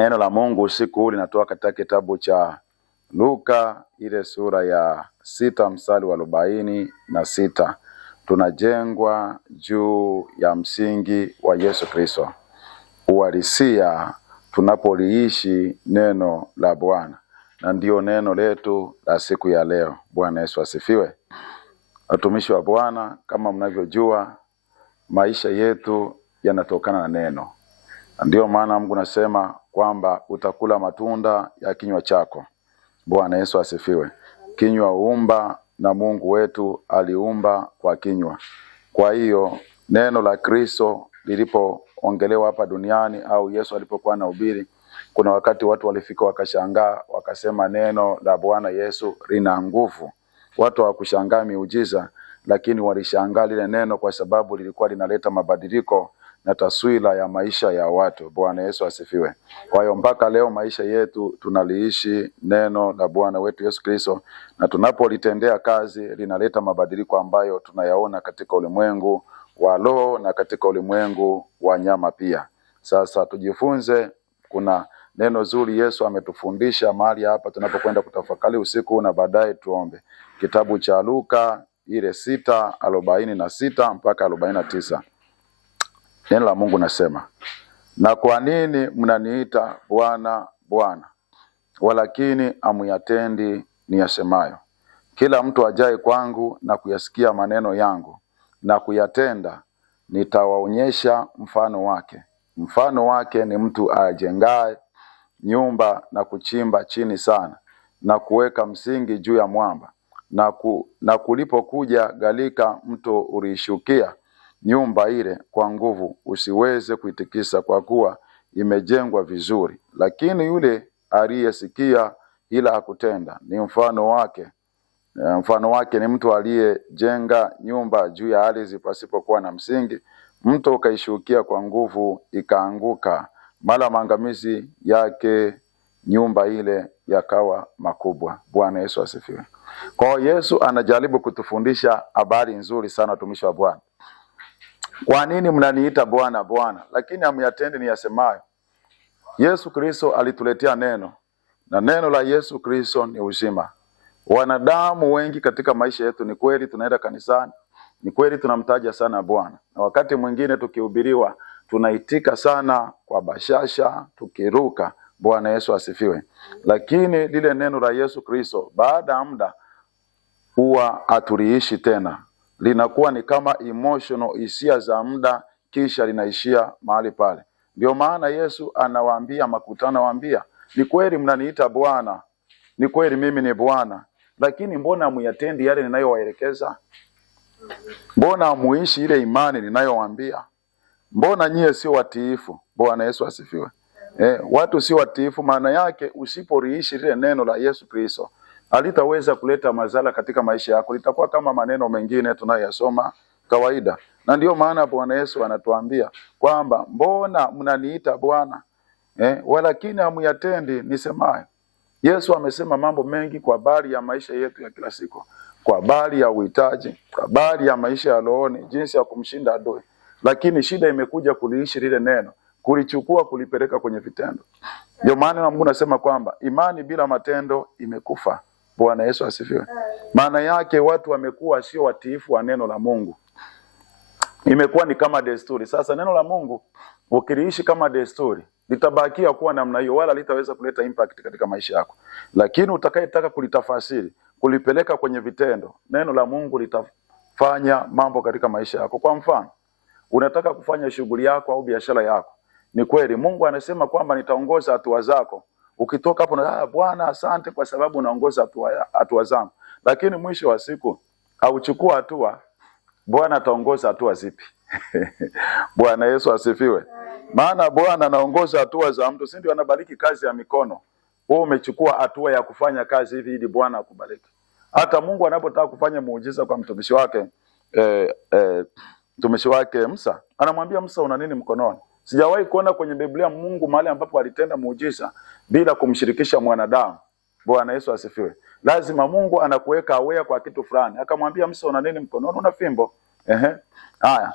Neno la Mungu usiku huu linatoka katika kitabu cha Luka ile sura ya 6 mstari wa 46. Tunajengwa juu ya msingi wa Yesu Kristo. Uhalisia tunapoliishi neno la Bwana. Na ndio neno letu la siku ya leo. Bwana Yesu asifiwe. Watumishi wa Bwana, kama mnavyojua, maisha yetu yanatokana na neno. Ndio maana Mungu anasema kwamba utakula matunda ya kinywa chako. Bwana Yesu asifiwe. Kinywa huumba na Mungu wetu aliumba kwa kinywa. Kwa hiyo neno la Kristo lilipoongelewa hapa duniani au Yesu alipokuwa anahubiri, kuna wakati watu walifika wakashangaa, wakasema neno la Bwana Yesu lina nguvu. Watu hawakushangaa miujiza, lakini walishangaa lile neno kwa sababu lilikuwa linaleta mabadiliko na taswira ya maisha ya watu. Bwana Yesu asifiwe. Kwa hiyo mpaka leo maisha yetu tunaliishi neno la Bwana wetu Yesu Kristo, na tunapolitendea kazi linaleta mabadiliko ambayo tunayaona katika ulimwengu wa roho na katika ulimwengu wa nyama pia. Sasa tujifunze, kuna neno zuri Yesu ametufundisha mahali hapa tunapokwenda kutafakari usiku, na baadaye tuombe. Kitabu cha Luka ile 6:46 mpaka 49. Neno la Mungu nasema, na kwa nini mnaniita Bwana Bwana, walakini hamuyatendi niyasemayo? Kila mtu ajaye kwangu na kuyasikia maneno yangu na kuyatenda, nitawaonyesha mfano wake. Mfano wake ni mtu ajengaye nyumba na kuchimba chini sana na kuweka msingi juu ya mwamba, na kulipokuja gharika, mto uliishukia nyumba ile kwa nguvu, usiweze kuitikisa, kwa kuwa imejengwa vizuri. Lakini yule aliyesikia ila hakutenda, ni mfano wake ni mtu aliyejenga nyumba juu ya ardhi pasipokuwa na msingi. Mto ukaishukia kwa nguvu, ikaanguka, mara maangamizi yake nyumba ile yakawa makubwa. Bwana Yesu asifiwe. Kwa hiyo Yesu anajaribu kutufundisha habari nzuri sana, watumishi wa Bwana. Kwa nini mnaniita Bwana Bwana, lakini hamuyatendi niyasemayo? Yesu Kristo alituletea neno, na neno la Yesu Kristo ni uzima. Wanadamu wengi katika maisha yetu, ni kweli tunaenda kanisani, ni kweli tunamtaja sana Bwana, na wakati mwingine tukihubiriwa tunaitika sana kwa bashasha, tukiruka. Bwana Yesu asifiwe. Lakini lile neno la Yesu Kristo baada ya muda huwa hatuliishi tena. Linakuwa ni kama emotional, hisia za muda, kisha linaishia mahali pale. Ndio maana Yesu anawaambia makutano, anawaambia, ni kweli mnaniita Bwana, ni kweli mimi ni Bwana, lakini mbona hamuyatendi yale ninayowaelekeza? Mbona hamuishi ile imani ninayowaambia? Mbona nyie sio watiifu? Bwana Yesu asifiwe. Watu sio watiifu, maana yake usiporiishi lile neno la Yesu Kristo halitaweza kuleta madhara katika maisha yako. Litakuwa kama maneno mengine tunayoyasoma kawaida. Na ndio maana Bwana Yesu anatuambia kwamba mbona mnaniita Bwana, walakini hamuyatendi nisemayo. Yesu amesema mambo mengi kwa habari ya maisha yetu ya kila siku, kwa habari ya uhitaji, kwa habari ya maisha ya rohoni, jinsi ya kumshinda adui. Lakini shida imekuja kuliishi lile neno, kulichukua, kulipeleka kwenye vitendo. Ndio maana Mungu anasema kwamba imani bila matendo imekufa. Bwana Yesu asifiwe. Maana yake watu wamekuwa sio watiifu wa neno la Mungu. Imekuwa ni kama desturi. Sasa neno la Mungu ukiliishi kama desturi, litabakia kuwa namna hiyo, wala litaweza kuleta impact katika maisha yako. Lakini utakayetaka kulitafasiri, kulipeleka kwenye vitendo, neno la Mungu litafanya mambo katika maisha yako. Kwa mfano, unataka kufanya shughuli yako au biashara yako. Ni kweli Mungu anasema kwamba nitaongoza hatua zako. Ukitoka hapo na Bwana asante kwa sababu unaongoza hatua zangu. Lakini mwisho wa siku auchukua hatua, Bwana ataongoza hatua zipi? Bwana Yesu asifiwe. Maana Bwana anaongoza hatua za mtu, si ndio? Anabariki kazi ya mikono. Wewe umechukua hatua ya kufanya kazi hivi ili Bwana akubariki. Hata Mungu anapotaka kufanya muujiza kwa mtumishi wake, mtumishi wake Musa, anamwambia Musa, una nini mkononi? Sijawahi kuona kwenye Biblia Mungu mahali ambapo alitenda muujiza bila kumshirikisha mwanadamu. Bwana Yesu asifiwe. Lazima Mungu anakuweka aware kwa kitu fulani. Akamwambia Musa, una nini mkononi? Una fimbo. Haya.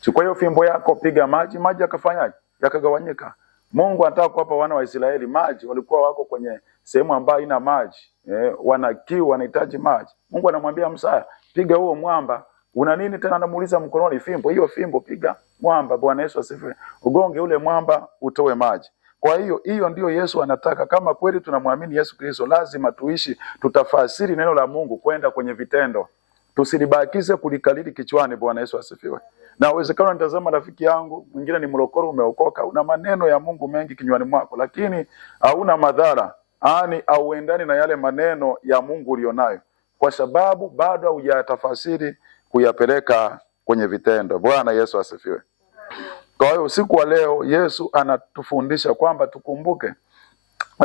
Chukua hiyo fimbo yako, piga maji, maji yakafanyaje? Yakagawanyika. Mungu anataka kuwapa wana wa Israeli maji, walikuwa wako kwenye sehemu ambayo haina maji. Wana kiu, wanahitaji maji. Mungu anamwambia Musa, piga huo mwamba. Una nini tena? Anamuuliza mkononi fimbo. Hiyo fimbo, piga mwamba. Bwana Yesu asifiwe. Ugonge ule mwamba utoe maji. Kwa hiyo ndio Yesu anataka. Kama kweli tunamwamini Yesu Kristo, lazima tuishi, tutafasiri neno la Mungu kwenda kwenye vitendo. Tusilibakize kulikalili kichwani. Bwana Yesu asifiwe. Na uwezekano nitazama rafiki yangu mwingine ni mlokoro, umeokoka, una maneno ya Mungu mengi kinywani mwako, lakini hauna madhara, auendani na yale maneno ya Mungu ulionayo, kwa sababu bado hujatafasiri kuyapeleka kwenye vitendo. Bwana Yesu asifiwe. Kwa hiyo usiku wa leo Yesu anatufundisha kwamba tukumbuke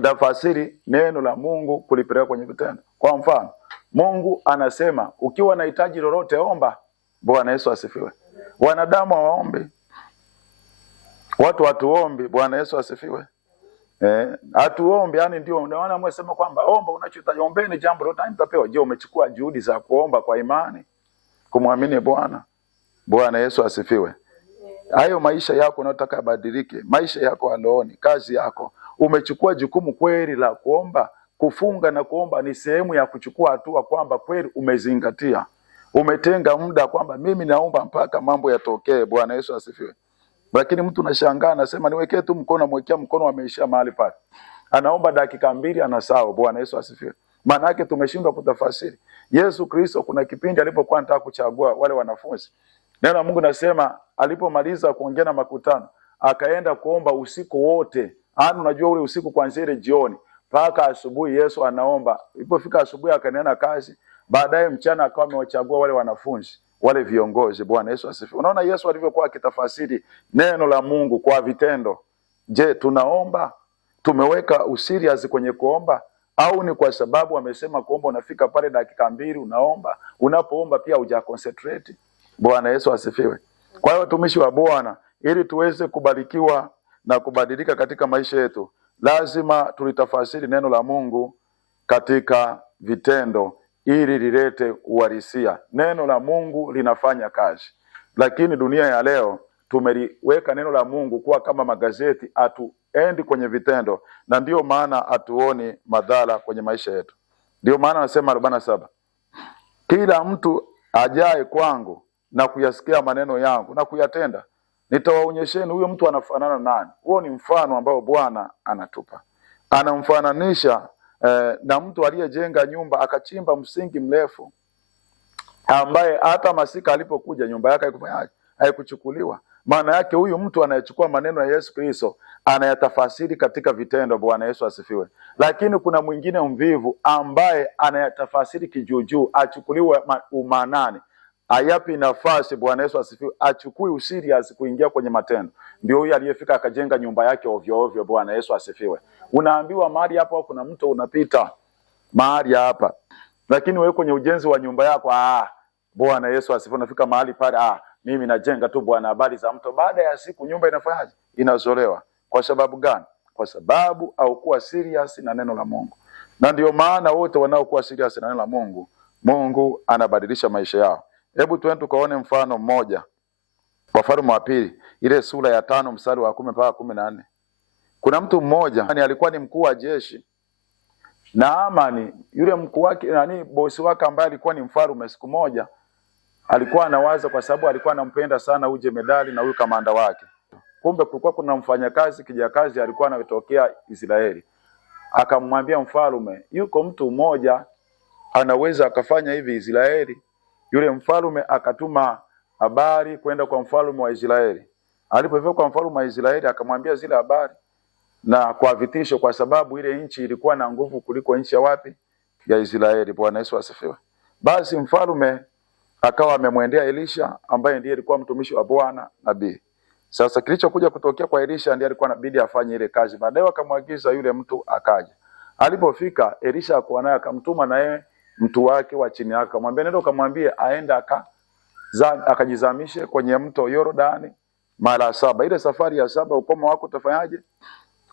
tafasiri neno la Mungu kulipeleka kwenye vitendo. Kwa mfano, Mungu anasema ukiwa na hitaji lolote omba. Bwana Yesu asifiwe. Wanadamu hawaombi, watu hatuombi. Bwana Yesu asifiwe. Hatuombi, yani ndio unaona mwesema kwamba omba unachohitaji, ombeni jambo lolote mtapewa. Je, umechukua juhudi za kuomba kwa imani, kumwamini Bwana? Bwana Yesu asifiwe. Hayo maisha yako unataka badilike, maisha yako alooni, kazi yako, umechukua jukumu kweli la kuomba? Kufunga na kuomba ni sehemu ya kuchukua hatua kwamba kweli umezingatia, umetenga muda kwamba mimi naomba mpaka mambo yatokee. Bwana Yesu asifiwe. Lakini mtu anashangaa anasema niwekee tu mkono, amwekea mkono, ameishia mahali pale. Anaomba dakika 2 anasahau. Bwana Yesu asifiwe. Maana yake tumeshindwa kutafasiri. Yesu Kristo kuna kipindi alipokuwa anataka kuchagua wale wanafunzi, neno la Mungu nasema alipomaliza kuongea na makutano, akaenda kuomba usiku wote. Unajua ule usiku kuanzia ile jioni mpaka asubuhi Yesu anaomba. Ilipofika asubuhi akanena kazi. Baadaye mchana akawa amewachagua wale wanafunzi, wale viongozi. Bwana Yesu asifiwe. Unaona Yesu alivyokuwa akitafasiri neno la Mungu kwa vitendo. Je, tunaomba? Tumeweka userious kwenye kuomba? Au ni kwa sababu amesema kuomba unafika pale dakika 2 unaomba? Unapoomba pia hujaconcentrate. Bwana Yesu asifiwe. Kwa hiyo watumishi wa Bwana, ili tuweze kubarikiwa na kubadilika katika maisha yetu, lazima tulitafasiri neno la Mungu katika vitendo ili lilete uhalisia. Neno la Mungu linafanya kazi. Lakini dunia ya leo tumeliweka neno la Mungu kuwa kama magazeti, hatuendi kwenye vitendo, na ndio maana hatuoni madhara kwenye maisha yetu. Ndio maana nasema 47, kila mtu ajaye kwangu na kuyasikia maneno yangu na kuyatenda, nitawaonyesheni huyo mtu anafanana nani. Huo ni mfano ambao Bwana anatupa. Anamfananisha na mtu aliyejenga nyumba, akachimba msingi mrefu, ambaye hata masika alipokuja nyumba yake haikuchukuliwa. Maana yake huyu mtu anayechukua maneno ya Yesu Kristo anayatafasiri katika vitendo. Bwana Yesu asifiwe. Lakini kuna mwingine mvivu ambaye anayatafasiri kijuujuu, achukuliwe umanani, ayapi nafasi. Bwana Yesu asifiwe. Achukui userious kuingia kwenye matendo. Ndio huyu aliyefika akajenga nyumba yake ovyo ovyo. Bwana Yesu asifiwe. Unaambiwa mahali hapa kuna mto unapita mahali hapa, lakini wewe kwenye ujenzi wa nyumba yako Bwana Yesu asifiwe, unafika mahali pale mimi najenga tu bwana, habari za mto. Baada ya siku nyumba inafanyaje? Inazolewa. Kwa sababu gani? Kwa sababu haukuwa serious na neno la Mungu. Na ndio maana wote wanaokuwa serious na neno la Mungu, Mungu anabadilisha maisha yao. Hebu tuende tukaone mfano mmoja. Wafalme wa Pili ile sura ya 5 mstari wa 10 mpaka 14. Kuna mtu mmoja alikuwa ni mkuu wa jeshi. Naamani yule mkuu wake bosi wake ambaye alikuwa ni mfalme, siku moja alikuwa anawaza, kwa sababu alikuwa anampenda sana uje medali na huyu kamanda wake. Kumbe kulikuwa kuna mfanyakazi kijakazi alikuwa anatokea Israeli. Akamwambia mfalme, yuko mtu mmoja anaweza akafanya hivi Israeli. Yule mfalme akatuma habari kwenda kwa mfalme wa Israeli. Alipofika kwa mfalme wa Israeli akamwambia zile habari na kwa vitisho, kwa sababu ile nchi ilikuwa na nguvu kuliko nchi ya wapi? Ya Israeli. Bwana Yesu asifiwe. Basi mfalme akawa amemwendea Elisha ambaye ndiye alikuwa mtumishi wa Bwana nabii. Sasa kilichokuja kutokea kwa Elisha ndiye alikuwa inabidi afanye ile kazi. Baadaye akamwagiza yule mtu akaja. Alipofika Elisha akawa naye, akamtuma naye mtu wake wa chini yake, akamwambia nenda akamwambie aenda akajizamishe kwenye mto Yordani mara 7. Ile safari ya 7 ukoma wako utafanyaje?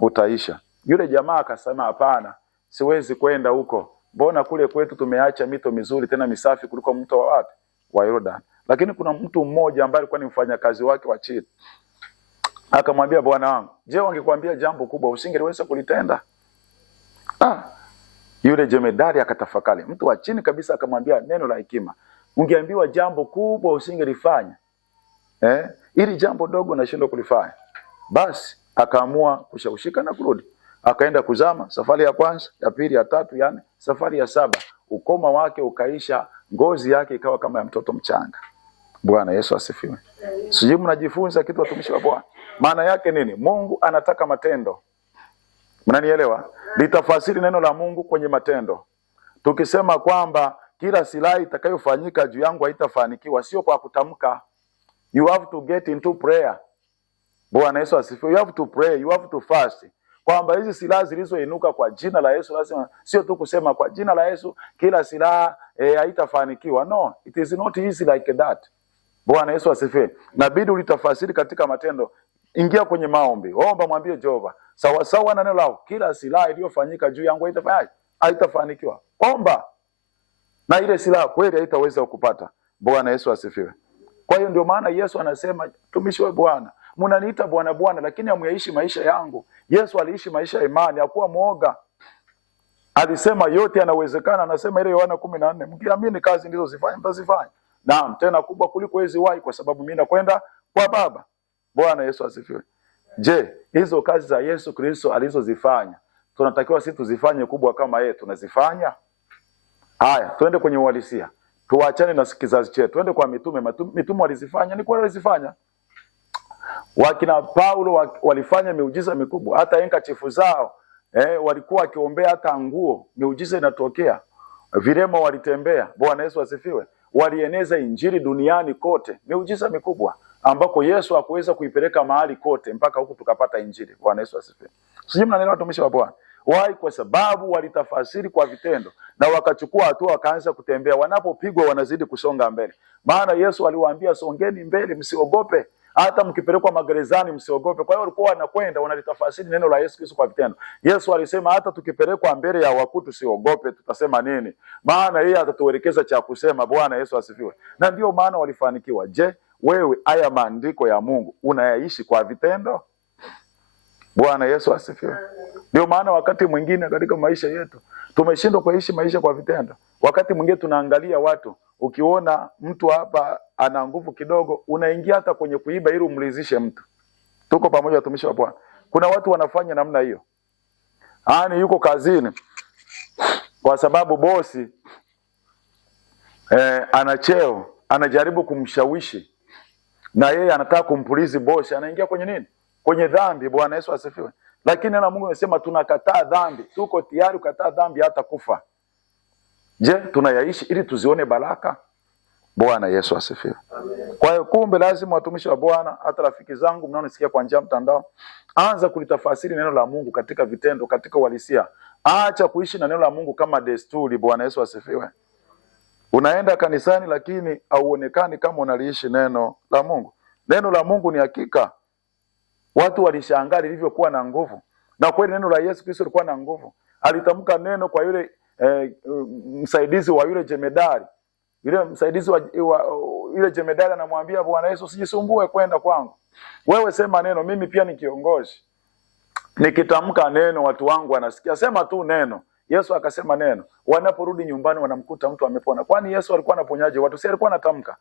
Utaisha. Yule jamaa akasema hapana, siwezi kwenda huko. Mbona kule kwetu tumeacha mito mizuri tena misafi kuliko mto wa wapi? Wa Yordani. Lakini kuna mtu mmoja ambaye alikuwa ni mfanyakazi wake wa chini. Akamwambia, bwana wangu, je, wangekwambia jambo kubwa usingeweza kulitenda? Yule jemedari akatafakari, mtu wa chini kabisa akamwambia neno la hekima. Ungeambiwa jambo kubwa usingelifanya, ili jambo dogo nashindwa kulifanya. Basi akaamua kushawishika na kurudi. Akaenda kuzama, safari ya kwanza, ya pili, ya tatu, yani safari ya 7. Ukoma wake ukaisha, ngozi yake ikawa kama ya mtoto mchanga. Bwana Yesu asifiwe. Sijui mnajifunza kitu watumishi wa Bwana. Maana yake nini? Mungu anataka matendo. Mnanielewa? Litafasiri neno la Mungu kwenye matendo. Tukisema kwamba kila silaha itakayofanyika juu yangu haitafanikiwa, sio kwa kutamka. You have to get into prayer. Bwana Yesu asifiwe. You have to pray, you have to fast. Kwamba hizi silaha zilizoinuka kwa jina la Yesu, lazima sio tu kusema kwa jina la Yesu kila silaha haitafanikiwa. No, it is not easy like that. Bwana Yesu asifiwe. Inabidi ulitafasiri katika matendo. Ingia kwenye maombi. Omba, mwambie Jehova, sawa sawa na neno lao, kila silaha iliyofanyika juu yangu haitafanikiwa. Omba. Na ile silaha kweli haitaweza kupata. Bwana Yesu asifiwe. Kwa hiyo ndio maana Yesu anasema, tumishi wa Bwana, mnaniita Bwana Bwana, lakini hamyaishi maisha yangu. Yesu aliishi maisha ya imani, hakuwa muoga. Alisema yote yanawezekana. Anasema ile Yohana 14, mkiamini kazi ndizo zifanye mtazifanya. Naam, tena kubwa kuliko hizi wahi, kwa sababu mimi nakwenda kwa Baba. Bwana Yesu asifiwe. Je, hizo kazi za Yesu Kristo alizozifanya, tunatakiwa sisi tuzifanye kubwa kama yeye? Tunazifanya? Haya, twende kwenye uhalisia. Tuachane na kizazi chetu. Twende kwa mitume. Mitume walizifanya, ni kweli walizifanya. Wakina Paulo walifanya miujiza mikubwa. Hata handkerchief zao walikuwa wakiombea hata nguo, miujiza inatokea. Vilema walitembea. Bwana Yesu asifiwe. Walieneza injili duniani kote, miujiza mikubwa ambako Yesu hakuweza kuipeleka mahali kote mpaka huku tukapata injili. Bwana Yesu asifiwe. Sijui mnaelewa watumishi wa Bwana. Why? Kwa sababu walitafasiri kwa vitendo na wakachukua hatua, wakaanza kutembea. Wanapopigwa wanazidi kusonga mbele. Maana Yesu aliwaambia, songeni mbele, msiogope. Hata mkipelekwa magerezani msiogope. Kwa hiyo walikuwa wanakwenda wanalitafasiri neno la Yesu Kristo kwa vitendo. Yesu alisema hata tukipelekwa mbele ya wakuu tusiogope, tutasema nini? Maana yeye atatuelekeza cha kusema. Bwana Yesu asifiwe. Na ndio maana walifanikiwa. Je, wewe haya maandiko ya Mungu unayaishi kwa vitendo? Bwana Yesu asifiwe. Ndio maana wakati mwingine katika maisha yetu tumeshindwa kuishi maisha kwa vitendo. Wakati mwingine tunaangalia watu, ukiona mtu hapa ana nguvu kidogo, unaingia hata kwenye kuiba ili umridhishe mtu. Tuko pamoja watumishi wa Bwana. Kuna watu wanafanya namna hiyo. Yaani yuko kazini kwa sababu bosi ana cheo, anajaribu kumshawishi na yeye anataka kumpulizi bosi, anaingia kwenye nini? Kwenye dhambi. Bwana Yesu asifiwe. Lakini na Mungu anasema tunakataa dhambi. Tuko tayari kukataa dhambi hata kufa. Je, tunayaishi ili tuzione baraka? Bwana Yesu asifiwe. Kwa hiyo kumbe lazima watumishi wa Bwana, hata rafiki zangu mnaonisikia kwa njia mtandao, anza kulitafasiri neno la Mungu katika vitendo, katika uhalisia. Acha kuishi na neno la Mungu kama desturi. Bwana Yesu asifiwe. Unaenda kanisani lakini hauonekani kama unaliishi neno la Mungu. Neno la Mungu ni hakika. Watu walishangaa lilivyokuwa na nguvu. Na kweli neno la Yesu Kristo lilikuwa na nguvu. Alitamka neno kwa yule msaidizi wa yule jemedari. Yule msaidizi wa yule jemedari anamwambia Bwana Yesu, usijisumbue kwenda kwangu. Wewe sema neno, mimi pia ni kiongozi. Nikitamka neno watu wangu wanasikia. Sema tu neno. Yesu akasema neno. Wanaporudi nyumbani wanamkuta mtu amepona. Kwani Yesu alikuwa anaponyaje watu? Si alikuwa anatamka.